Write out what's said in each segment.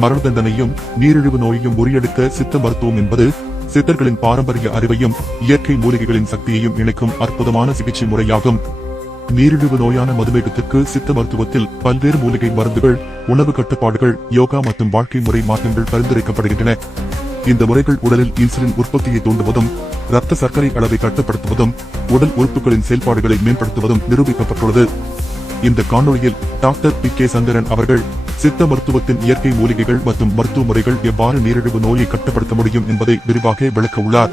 மரண தண்டனையும் நீரிழிவு நோயையும் முறியெடுக்க சித்த மருத்துவம் என்பது சித்தர்களின் பாரம்பரிய அறிவையும் இயற்கை மூலிகைகளின் சக்தியையும் இணைக்கும் அற்புதமான சிகிச்சை முறையாகும். நீரிழிவு நோயான மதுமேகத்திற்கு சித்த மருத்துவத்தில் பல்வேறு மூலிகை மருந்துகள், உணவு கட்டுப்பாடுகள், யோகா மற்றும் வாழ்க்கை முறை மாற்றங்கள் பரிந்துரைக்கப்படுகின்றன. இந்த முறைகள் உடலில் இன்சுலின் உற்பத்தியை தூண்டுவதும், இரத்த சர்க்கரை அளவை கட்டுப்படுத்துவதும், உடல் உறுப்புகளின் செயல்பாடுகளை மேம்படுத்துவதும் நிரூபிக்கப்பட்டுள்ளது. இந்த காணொளியில் டாக்டர் பி.கே. சங்கரன் அவர்கள் சித்த மருத்துவத்தின் இயற்கை மூலிகைகள் மற்றும் மருத்துவ முறைகள் எவ்வாறு நீரிழிவு நோயை கட்டுப்படுத்த முடியும் என்பதை விரிவாக விளக்க உள்ளார்.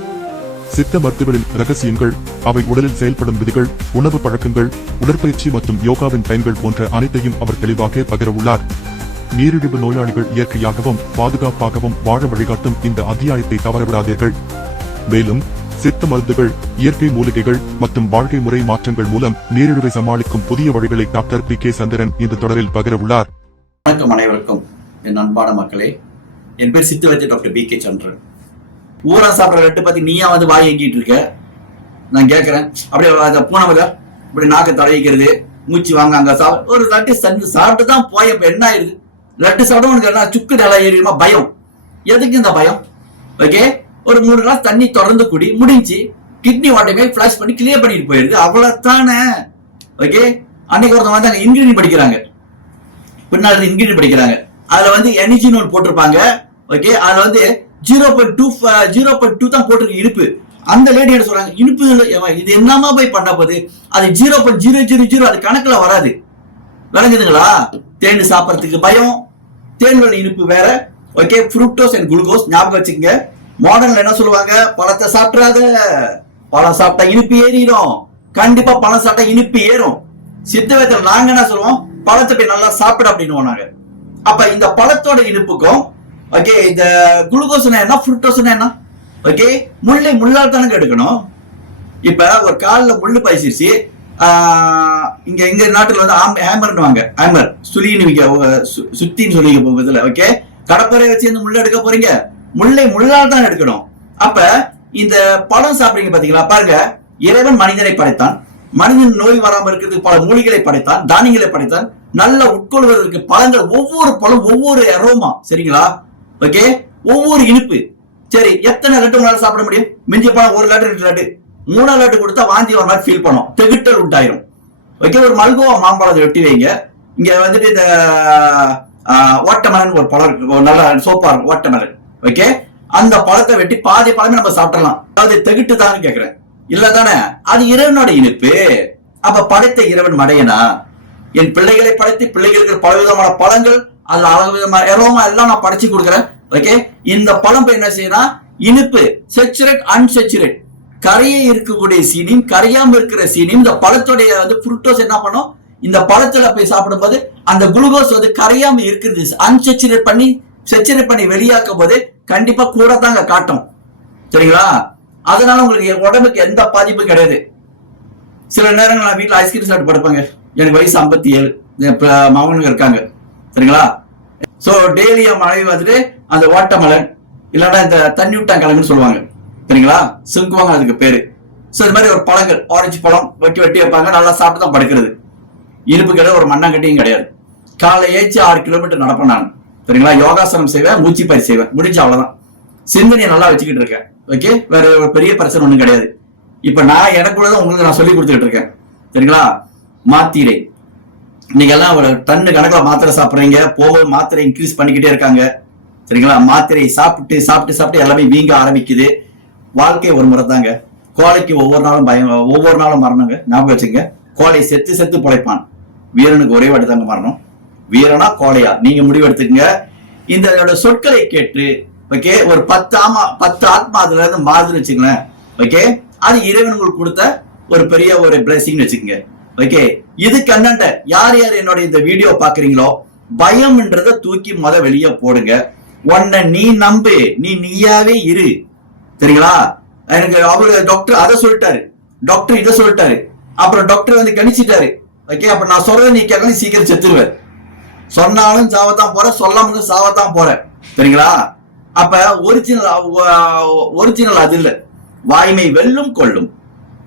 சித்த மருத்துவங்களின் ரகசியங்கள், அவை உடலில் செயல்படும் விதிகள், உணவு பழக்கங்கள், உடற்பயிற்சி மற்றும் யோகாவின் பயன்கள் போன்ற அனைத்தையும் அவர் தெளிவாக பகிர உள்ளார். நீரிழிவு நோயாளிகள் இயற்கையாகவும் பாதுகாப்பாகவும் வாழ வழிகாட்டும் இந்த அத்தியாயத்தை தவறவிடாதீர்கள். மேலும் சித்த மருந்துகள், இயற்கை மூலிகைகள் மற்றும் வாழ்க்கை முறை மாற்றங்கள் மூலம் நீரிழிவை சமாளிக்கும் புதிய வழிகளை டாக்டர் பி.கே. சந்திரன் இந்த தொடரில் பகிர உள்ளார். வணக்கம் அனைவருக்கும், என் அன்பான மக்களே. என் பேர் சித்த வைத்தியர் டாக்டர் பி.கே. சந்திரன். ஊரா சாப்பிட்ற லட்டு பத்தி நீயா வந்து வாய் எங்கிட்டு இருக்க? நான் கேட்கறேன். அப்படியே பூனமதா இப்படி நாக்கு தடவிக்கிறது, மூச்சு வாங்க அங்க ஒரு லட்டு சாப்பிட்டு தான் போய் இப்ப என்ன ஆயிருது? லட்டு சாப்பிட உனக்கு என்ன சுக்கு நல்லா ஏறிடுமா? பயம். எதுக்கு இந்த பயம்? ஓகே, ஒரு 3 கிளாஸ் தண்ணி தொடர்ந்து குடி, முடிஞ்சு கிட்னி வாட்டமே பிளாஷ் பண்ணி கிளியர் பண்ணிட்டு போயிருது, அவ்வளவுதானே. ஓகே, அன்னைக்கு ஒருத்தவங்க வந்து இன்கிரீடியன்ட் படிக்கிறாங்க, பின்னாடி இன்கிரீடியன்ட் படிக்கிறாங்க. அதுல வந்து எனர்ஜி நோட் போட்டிருப்பாங்க. ஓகே, அதுல வந்து 0.2 தான் போட்டிருக்கு இனிப்பு. அந்த லேடி என்ன சொல்றாங்க, இனிப்பு இது என்னமா போய் பண்ண போகுது, அது 0.000 அது கணக்குல வராது. விளங்குதுங்களா? தேன் சாப்பிடறதுக்கு பயம், தேன்கள் இனிப்பு வேற. ஓகே, ஃப்ரூக்டோஸ் அண்ட் குளுக்கோஸ் ஞாபகம் வச்சுக்கங்க. மாடர்ன்ல என்ன சொல்லுவாங்க, பழத்தை சாப்பிடாத, பழம் சாப்பிட்டா இனிப்பு ஏறிடும். கண்டிப்பா பழம் சாப்பிட்டா இனிப்பு ஏறும். சித்த வைத்தியத்தில் நாங்க என்ன சொல்லுவோம், பழத்தை போய் நல்லா சாப்பிட அப்படின்னு நாங்க. அப்ப இந்த பழத்தோட இனிப்புக்கும் ஓகே, இந்த குளுக்கோஸ் என்ன, ஃப்ரூக்டோஸ் என்ன, ஓகே, முள்ளால் தானே எடுக்கணும். இப்ப ஒரு காலில் முள்ளு பயிற்சி, எங்க நாட்டுல வந்து ஹேமர்னுவாங்க, ஹேமர் சுளின்னு சுத்தின்னு சொல்லி போகுதுல. ஓகே, கடப்பறை வச்சு இந்த முள்ள எடுக்க போறீங்க, முள்ளால் தான் எடுக்கணும். அப்ப இந்த பழம் சாப்பிடுறீங்க பாத்தீங்களா? பாருங்க, இறைவன் மனிதனை படைத்தான், மனிதன் நோய் வராம இருக்கிறதுக்கு பல மூலிகளை படைத்தான், தானியங்களை படைத்தான், நல்ல உட்கொள்வதற்கு பழங்கள், ஒவ்வொரு பழம் ஒவ்வொரு அரோமா, சரிங்களா? ஓகே, ஒவ்வொரு இனிப்பு. சரி, எத்தனை லட்டு உங்களால சாப்பிட முடியும்? மிஞ்சி போனா 1 லட்டு 2 லட்டு, 3 லட்டு கொடுத்தா வாந்தி வர மாதிரி ஃபீல் பண்ணும், தெகிட்டல் உண்டாயிரும். ஓகே, ஒரு மல்கோவா மாம்பழத்தை வெட்டி வைங்க. இங்க வந்துட்டு இந்த வாட்டர்மெலன் ஒரு பழம் இருக்கு, நல்ல சோப்பா இருக்கும் வாட்டர்மெலன். ஓகே, அந்த பழத்தை வெட்டி பாதி பழமே நம்ம சாப்பிடலாம். அதாவது தெகிட்டு தான் கேட்கிறேன், இல்ல தானே? அது இறைவனோட இனிப்பு. அப்ப படைத்த இறைவன் மடையனா? என் பிள்ளைகளை படைத்து பிள்ளைகளுக்கு பலவிதமான பழங்கள், அதுல அளவுவிதமான எரோமா எல்லாம் நான் படைச்சு கொடுக்குறேன். ஓகே, இந்த பழம் என்ன செய்யணும், இனிப்பு, சேச்சுரேட் அன்சேச்சுரேட், கரையே இருக்கக்கூடிய சீனியும் கரையாம இருக்கிற சீனியும் இந்த பழத்துடைய வந்து ஃப்ரூக்டோஸ் என்ன பண்ணும், இந்த பழத்துல போய் சாப்பிடும் போது அந்த குளுக்கோஸ் வந்து கரையாம இருக்கிறது அன்சேச்சுரேட் பண்ணி சேச்சுரேட் பண்ணி வெளியாக்கும் போது கண்டிப்பா கூட தாங்க காட்டும், சரிங்களா? அதனால உங்களுக்கு உடம்புக்கு எந்த பாதிப்பும் கிடையாது. சில நேரங்கள் நான் வீட்டுல ஐஸ்கிரீம் சாப்பிட்டு படுப்பாங்க, எனக்கு வயசு 57, மகனுங்க இருக்காங்க, சரிங்களா? சோ டெய்லி மனைவி வந்துட்டு அந்த வாட்டர்மெலன் இல்லாட்டா இந்த தண்ணி விட்டான் கிழங்குன்னு சொல்லுவாங்க, சரிங்களா? சுங்குவாங்க அதுக்கு பேரு. சோ இது மாதிரி ஒரு பழங்கள், ஆரஞ்சு பழம் வெட்டி வைப்பாங்க, நல்லா சாப்பிட்டு தான் படுக்கிறது. இனிப்பு கிடையாது, ஒரு மண்ணாங்கட்டியும் கிடையாது. காலைல ஏச்சு 6 கிலோமீட்டர் நடப்பேன் நான், சரிங்களா? யோகாசனம் செய்வேன், மூச்சு பயிற்சி செய்வேன், முடிஞ்சு அவ்வளவுதான். சிந்தனையை நல்லா வச்சுக்கிட்டு இருக்கேன். ஓகே, வேற ஒரு பெரிய பிரச்சனை ஒண்ணும் கிடையாது. இப்ப நான் எனக்குள்ளதான் உங்களுக்கு நான் சொல்லி கொடுத்துக்கிட்டு இருக்கேன், சரிங்களா? மாத்திரை, இன்னைக்கு எல்லாம் ஒரு டன்னு கணக்குல மாத்திரை சாப்பிடுறீங்க, போக மாத்திரை இன்க்ரீஸ் பண்ணிக்கிட்டே இருக்காங்க, சரிங்களா? மாத்திரை சாப்பிட்டு சாப்பிட்டு சாப்பிட்டு எல்லாமே வீங்க ஆரம்பிக்குது. வாழ்க்கை ஒரு முறை தாங்க. கோழைக்கு ஒவ்வொரு நாளும் பயம், ஒவ்வொரு நாளும் மரணங்க, ஞாபகம் வச்சுங்க. கோழை செத்து செத்து பிழைப்பான், வீரனுக்கு ஒரே வாட்டி தாங்க மரணம். வீரனா கோழையா நீங்க முடிவு எடுத்துக்கங்க. இந்த சொற்களை கேட்டு ஓகே, ஒரு 10 ஆத்மா அதுல இருந்து மாறுதுன்னு வச்சுங்களேன். ஓகே, அது இறைவனுக்கு கொடுத்த ஒரு பெரிய ஒரு பிளெஸிங் வச்சுக்கோங்க. ஓகே, இதுக்கு என்னண்ட யார் யார் என்னோட இந்த வீடியோ பாக்குறீங்களோ, பயம்ன்றத தூக்கி வெளியே போடுங்க. உன்னை நீ நம்பு, நீயாவே இரு, சரிங்களா? எனக்கு அவரு டாக்டர் அதை சொல்லிட்டாரு, டாக்டர் இதை சொல்லிட்டாரு, அப்புறம் டாக்டர் வந்து கணிச்சிட்டாரு. ஓகே, அப்ப நான் சொல்றதை நீ கேட்கலாம், சீக்கிரம் செத்துருவேன். சொன்னாலும் சாவத்தான் போற, சொல்லாம சாவத்தான் போற, சரிங்களா? அப்ப ஒரிஜினல் அது இல்ல, வாய்மை வெல்லும் கொள்ளும்,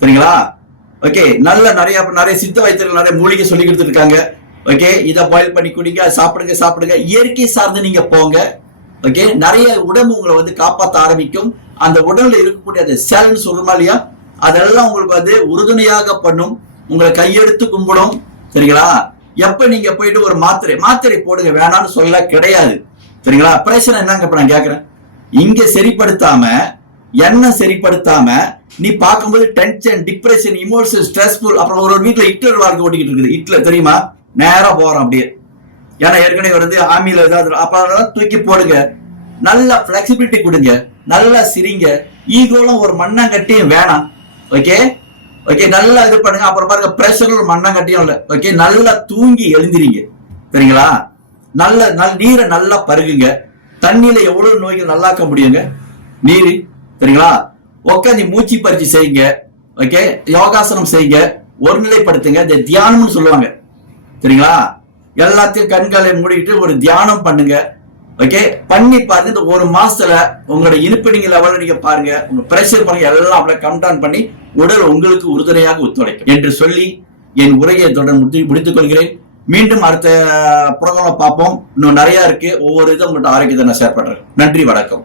சரிங்களா? ஓகே, நிறைய சித்த வைத்தியர்கள் நிறைய மூலிகை சொல்லி கொடுத்துட்டு இருக்காங்க. ஓகே, இதை பாயில் பண்ணி குடிங்க, சாப்பிடுங்க. இயற்கை சார்ந்து நீங்க போங்க. ஓகே, நிறைய உடம்பு உங்களை வந்து காப்பாற்ற ஆரம்பிக்கும். அந்த உடல்ல இருக்கக்கூடிய அந்த செல்னு சொல்றோமா இல்லையா, அதெல்லாம் உங்களுக்கு வந்து உறுதுணையாக பண்ணும். உங்களை கையெடுத்து கும்பிடும். சரிங்களா? எப்ப நீங்க போயிட்டு ஒரு மாத்திரை போடுங்க, வேணாம்னு சொல்ல கிடையாது. சரிங்களா? பிரச்சனை என்னங்க இப்ப நான் கேக்குறேன், இங்க சரிப்படுத்தாம எண்ணம் சரிப்படுத்தாம நீ பார்க்கும்போது டென்ஷன், டிப்ரெஷன், இமோஷன், ஸ்ட்ரெஸ்ஃபுல். அப்புறம் ஒரு வீட்டுல ஹிட்லர் வாழ்க்கை ஓட்டிக்கிட்டு இருக்குது. ஹிட்லர் தெரியுமா? நேரா போறோம் அப்படியே. ஏன்னா ஏற்கனவே வந்து ஆர்மியில ஏதாவது அப்ப தூக்கி போடுங்க. நல்ல பிளெக்சிபிலிட்டி கொடுங்க, நல்லா சிரிங்க. ஈகோலாம் ஒரு மண்ணாங்கட்டியும் வேணாம். ஓகே ஓகே, நல்லா இது பண்ணுங்க. அப்புறம் பாருங்க, பிரஷர் ஒரு மண்ணாங்கட்டியும் இல்லை. ஓகே, நல்லா தூங்கி எழுந்திரிங்க. சரிங்களா? நல்ல நீரை நல்லா பருகுங்க. தண்ணியில எவ்வளவு நோய்கள் நல்லாக்க முடியுங்க நீர். சரிங்களா? உட்காந்து மூச்சு பயிற்சி செய்யுங்க. ஓகே, யோகாசனம் செய்யுங்க, ஒருநிலைப்படுத்துங்க. இந்த தியானம்னு சொல்லுவாங்க. சரிங்களா? எல்லாத்தையும் கண்களை மூடிட்டு ஒரு தியானம் பண்ணுங்க. ஓகே, பண்ணி பாருங்க. இந்த ஒரு மாசத்துல உங்களோட இனிப்பிடிங்க லெவல்ல நீங்க பாருங்க, உங்க பிரஷர் பாருங்க, எல்லாம் அப்படியே கம் டவுன் பண்ணி உடல் உங்களுக்கு உறுதுணையாக ஒத்துழைக்கும் என்று சொல்லி என் உரையை தொடர்ந்து முடித்துக் கொள்கிறேன். மீண்டும் அடுத்த புரோகிராம் பார்ப்போம். இன்னும் நிறைய இருக்கு. ஒவ்வொரு இதுவும் உங்கள்கிட்ட ஆரோக்கியத்தை நான் ஷேர் பண்றேன். நன்றி, வணக்கம்.